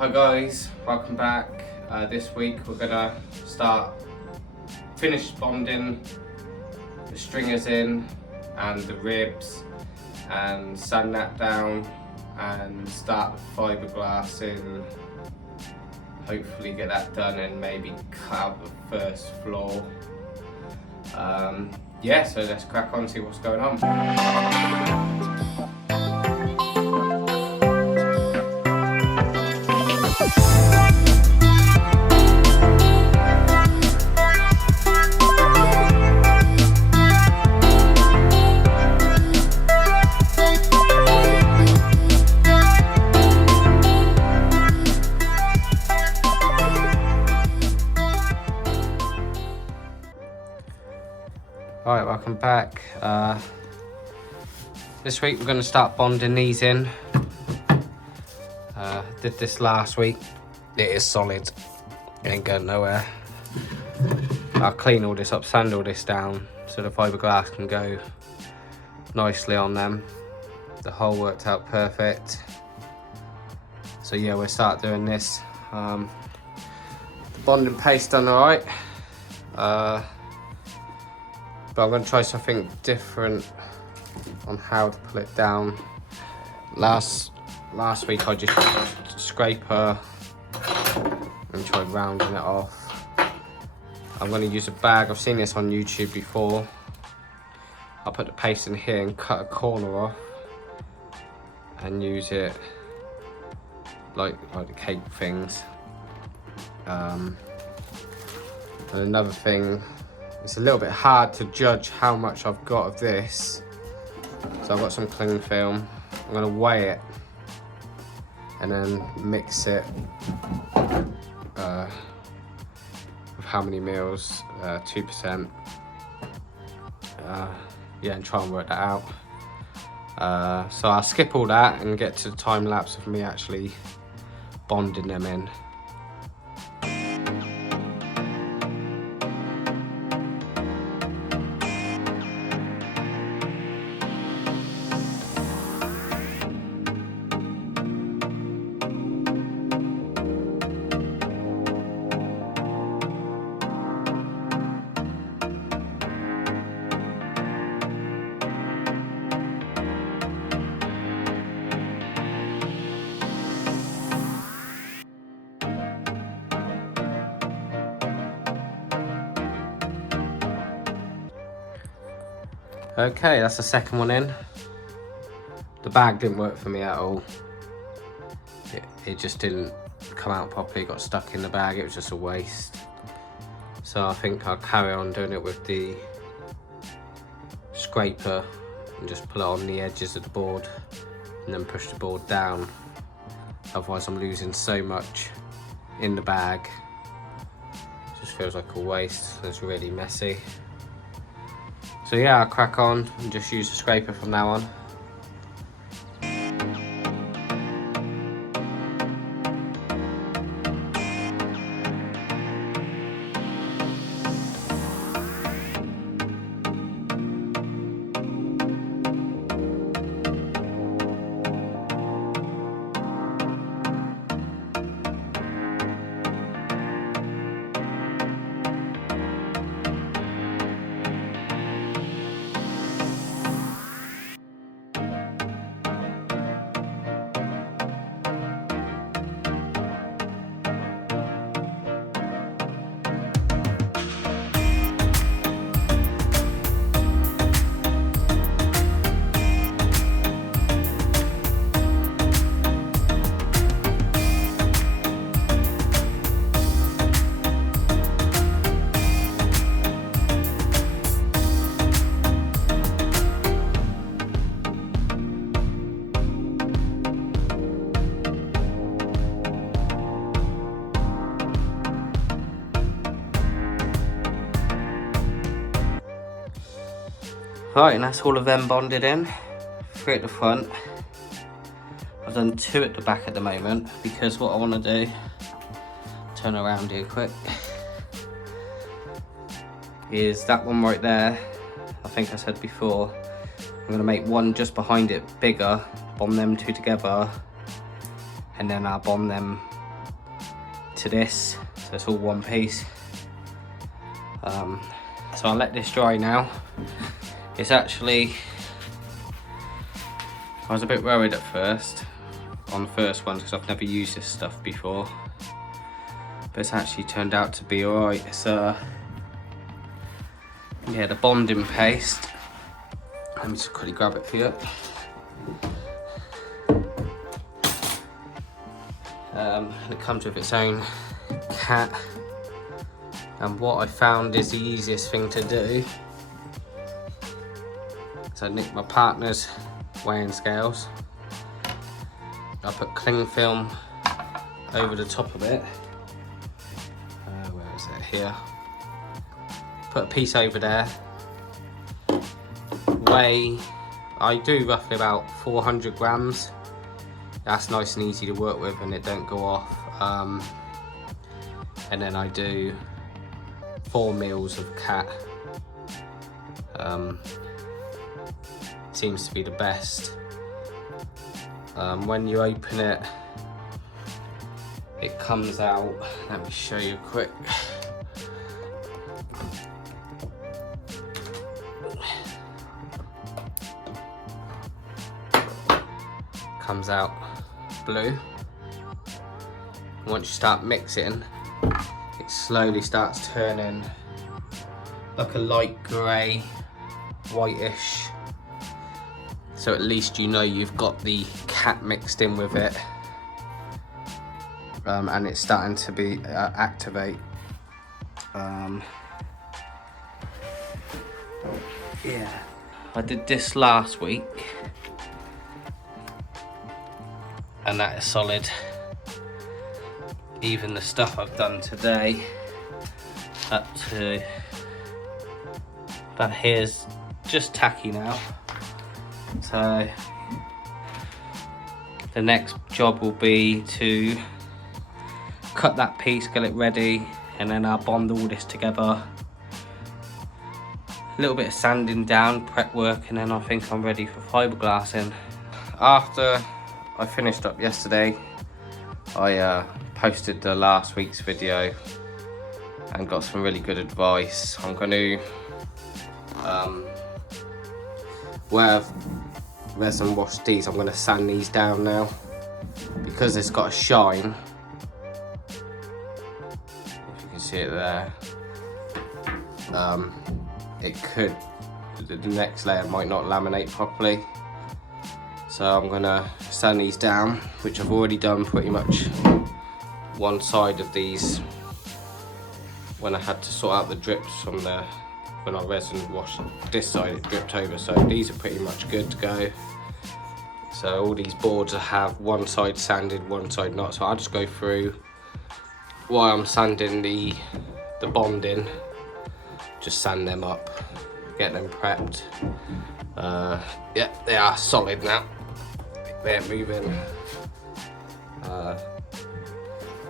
Hi guys, welcome back. This week we're gonna finish bonding the stringers in and the ribs and sand that down and start the fiberglassing. Hopefully get that done and maybe cut out the first floor. Yeah, so let's crack on and see what's going on. Alright, welcome back. This week we're going to start bonding these in. Did this last week. It is solid. It ain't going nowhere. I'll clean all this up, sand all this down so the fiberglass can go nicely on them. The hole worked out perfect. So yeah, we'll start doing this. The bonding paste done alright. But I'm going to try something different on how to pull it down. Last week I just used a scraper and tried rounding it off. I'm going to use a bag. I've seen this on YouTube before. I'll put the paste in here and cut a corner off and use it like the cake things. And another thing, it's a little bit hard to judge how much I've got of this. So I've got some cling film. I'm going to weigh it and then mix it with how many mils, 2%. Yeah, and try and work that out. So I'll skip all that and get to the time lapse of me actually bonding them in. Okay, that's the second one in. The bag didn't work for me at all. It just didn't come out properly, got stuck in the bag, it was just a waste. So I think I'll carry on doing it with the scraper and just pull it on the edges of the board and then push the board down. Otherwise I'm losing so much in the bag. It just feels like a waste, it's really messy. So yeah, I'll crack on and just use the scraper from now on. Right, and that's all of them bonded in. 3 at the front. I've done 2 at the back at the moment because what I want to do, turn around here quick, is that one right there. I think I said before, I'm going to make one just behind it bigger, bond them 2 together, and then I'll bond them to this, so it's all one piece. So I'll let this dry now. It's actually, I was a bit worried at first on the first one because I've never used this stuff before, but it's actually turned out to be alright. It's yeah, the bonding paste. Let me just quickly grab it for you. It comes with its own cat, and what I found is the easiest thing to do. So I nicked my partner's weighing scales. I put cling film over the top of it. Where is it? Here. Put a piece over there. Weigh, I do roughly about 400 grams. That's nice and easy to work with and it don't go off. And then I do 4 meals of cat. Seems to be the best. When you open it, it comes out. Let me show you quick. Comes out blue. Once you start mixing, it slowly starts turning like a light grey, whitish. So at least you know you've got the cat mixed in with it, and it's starting to be activate. Yeah, I did this last week, and that is solid. Even the stuff I've done today, up to that here's just tacky now. So the next job will be to cut that piece, get it ready, and then I'll bond all this together. A little bit of sanding down, prep work, and then I think I'm ready for fiberglassing. After I finished up yesterday, I posted the last week's video and got some really good advice. I'm going to where I've resin washed these, I'm going to sand these down now because it's got a shine. If you can see it there, it could, the next layer might not laminate properly. So I'm going to sand these down, which I've already done pretty much one side of these when I had to sort out the drips from the, when I resin washed this side, it dripped over. So these are pretty much good to go. So all these boards have one side sanded, one side not. So I'll just go through while I'm sanding the bonding, just sand them up, get them prepped. Yeah, they are solid now. They're moving.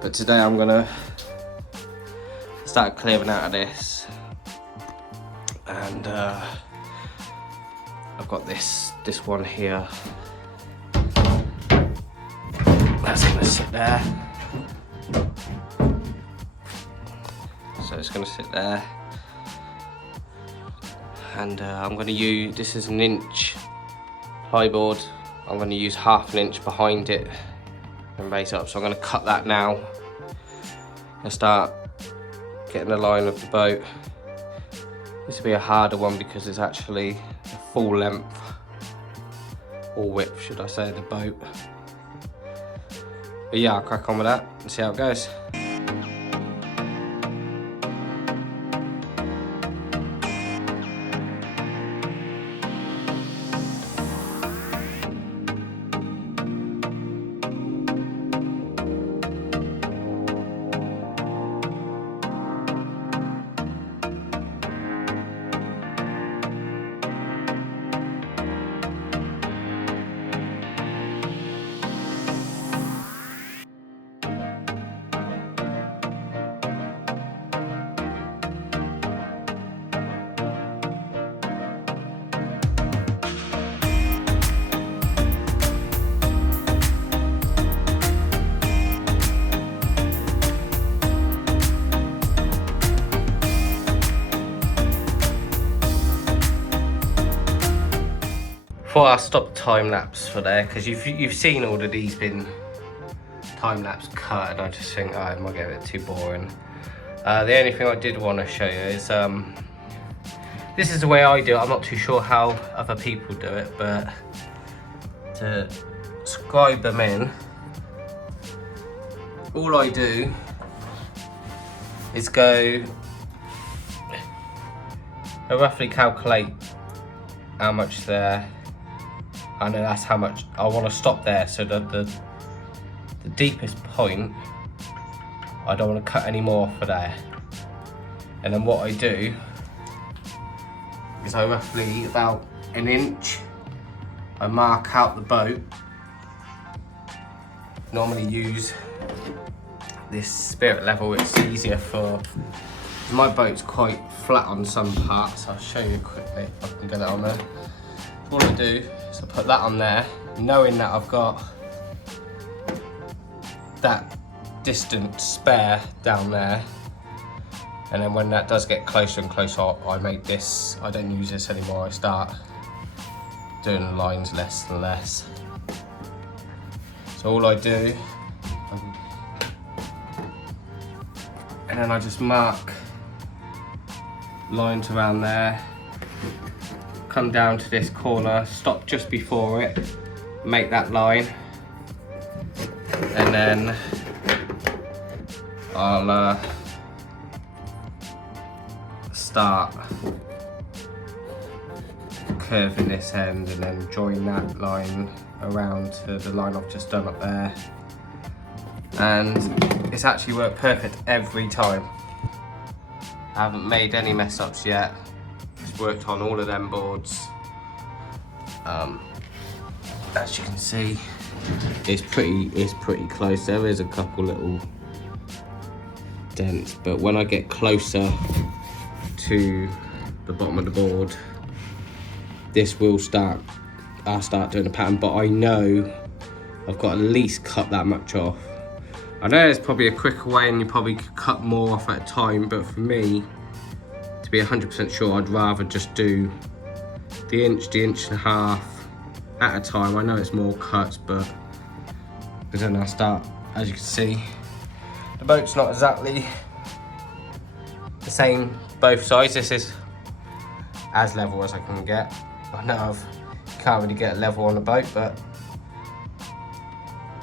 But today I'm gonna start clearing out of this, and I've got this one here. That's gonna sit there. So it's gonna sit there, and I'm gonna use, this is an inch plyboard. I'm going to use half an inch behind it and raise it up. So I'm going to cut that now and start getting the line of the boat. This will be a harder one because it's actually a full length, or width should I say, of the boat. But yeah, I'll crack on with that and see how it goes. thought I'll stop the time lapse for there, because you've seen all of these been time lapse cut, and I just think I might get a bit too boring. The only thing I did want to show you is this is the way I do it. I'm not too sure how other people do it, but to scribe them in, all I do is I roughly calculate how much there. I know that's how much I want to stop there, so the deepest point I don't want to cut any more for there. And then what I do is I roughly about an inch, I mark out the boat. Normally use this spirit level, it's easier for, my boat's quite flat on some parts. I'll show you quickly if I can get it on there. All I do is I put that on there, knowing that I've got that distance spare down there, and then when that does get closer and closer, I make this, I don't use this anymore, I start doing the lines less and less. So all I do, and then I just mark lines around there, come down to this corner, stop just before it, make that line, and then I'll start curving this end and then join that line around to the line I've just done up there. And it's actually worked perfect every time. I haven't made any mess ups yet. It's worked on all of them boards. As you can see, it's pretty close. There is a couple little dents, but when I get closer to the bottom of the board, this will I'll start doing a pattern, but I know I've got to at least cut that much off. I know there's probably a quicker way and you probably could cut more off at a time, but for me, to be 100% sure, I'd rather just do the inch and a half at a time. I know it's more cuts, but then I start, as you can see, the boat's not exactly the same both sides. This is as level as I can get. I know you can't really get level on the boat, but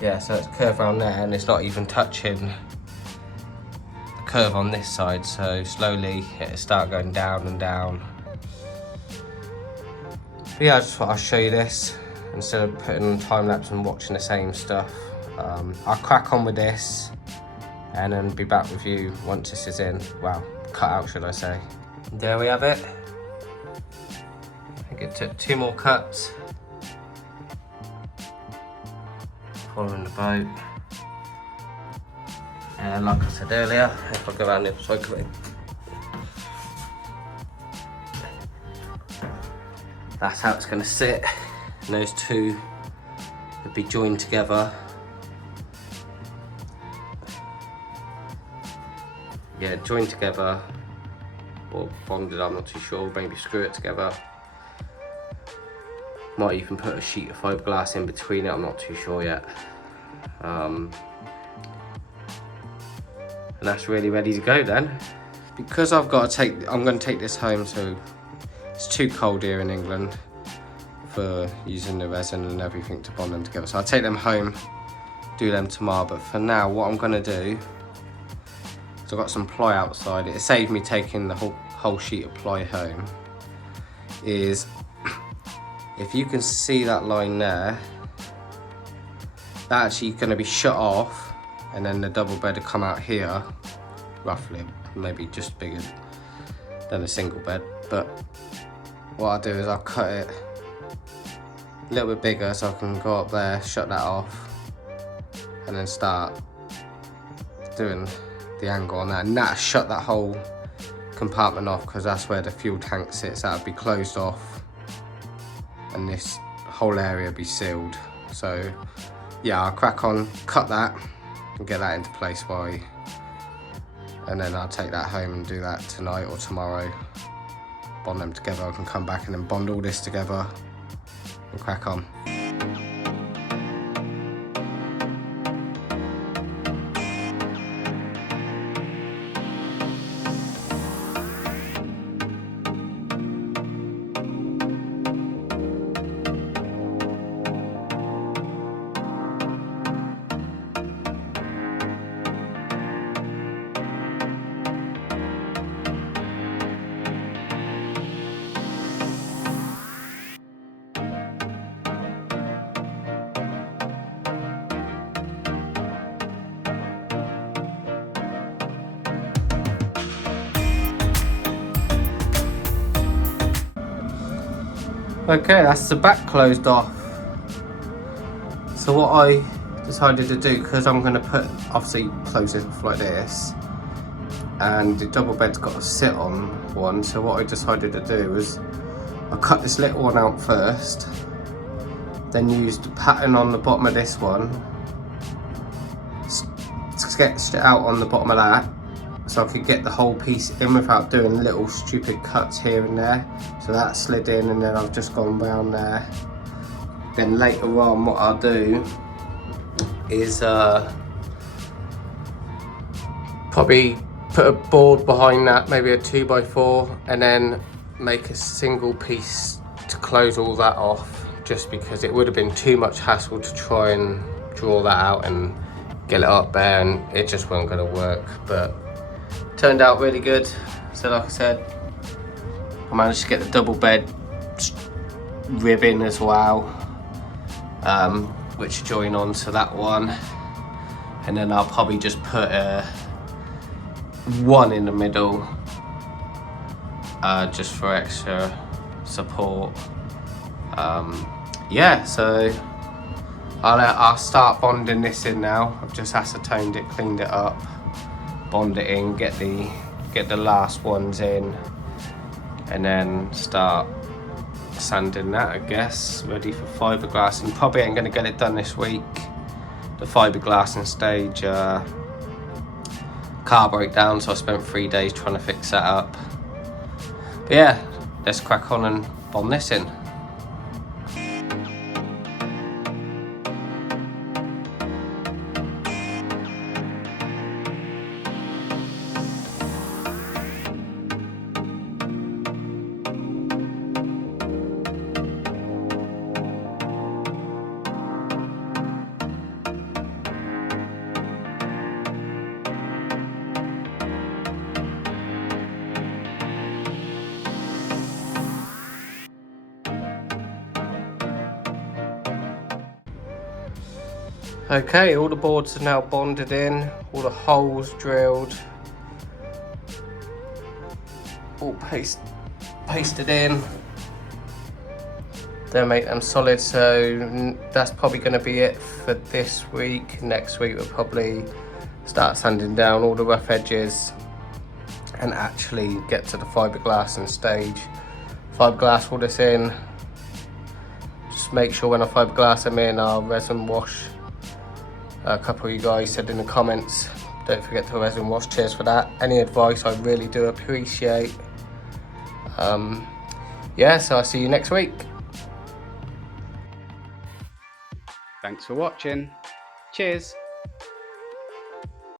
yeah, so it's curved around there and it's not even touching the curve on this side, so slowly it'll start going down and down. But yeah, I just thought I'd show you this instead of putting on time lapse and watching the same stuff. I'll crack on with this and then be back with you once this is in. Well, cut out, should I say. There we have it. I think it took 2 more cuts. Following the boat. And like I said earlier, if I go around the other side quickly, that's how it's going to sit. And those two would be joined together. Yeah, joined together or bonded, I'm not too sure. Maybe screw it together. Might even put a sheet of fiberglass in between it, I'm not too sure yet. And that's really ready to go then. Because I'm going to take this home, so it's too cold here in England for using the resin and everything to bond them together. So I'll take them home, do them tomorrow, but for now what I'm going to do, is I've got some ply outside, it saved me taking the whole sheet of ply home, is if you can see that line there, that's actually going to be shut off, and then the double bed will come out here, roughly, maybe just bigger than a single bed. But what I'll do is I'll cut it a little bit bigger so I can go up there, shut that off, and then start doing the angle on that, and that'll shut that whole compartment off, because that's where the fuel tank sits. That'll be closed off and this whole area be sealed. So yeah, I'll crack on, cut that and get that into place and then I'll take that home and do that tonight or tomorrow, bond them together. I can come back and then bond all this together we'll crack on. Okay, that's the back closed off. So what I decided to do, because I'm going to obviously close it off like this, and the double bed's got to sit on one, so what I decided to do was I cut this little one out first, then used the pattern on the bottom of this one, sketched it out on the bottom of that, so I could get the whole piece in without doing little stupid cuts here and there. So that slid in, and then I've just gone round there. Then later on what I'll do is probably put a board behind that, maybe a 2x4, and then make a single piece to close all that off, just because it would have been too much hassle to try and draw that out and get it up there, and it just wasn't going to work. But turned out really good. So like I said, I managed to get the double bed ribbing as well, which join on to that one, and then I'll probably just put one in the middle, just for extra support. Yeah, so I'll start bonding this in now. I've just ascertained it, cleaned it up, bond it in, get the last ones in, and then start sanding that, I guess, ready for fiberglassing. Probably ain't gonna get it done this week. The fiberglassing stage car broke down, so I spent 3 days trying to fix that up. But yeah, let's crack on and bond this in. Okay, all the boards are now bonded in, all the holes drilled, all pasted in. Then make them solid, so that's probably going to be it for this week. Next week we'll probably start sanding down all the rough edges and actually get to the fiberglassing stage. Fiberglass all this in. Just make sure when I fiberglass them in, I'll resin wash. A couple of you guys said in the comments, don't forget to resin wash. Cheers for that. Any advice I really do appreciate. Yeah, so I'll see you next week. Thanks for watching. Cheers.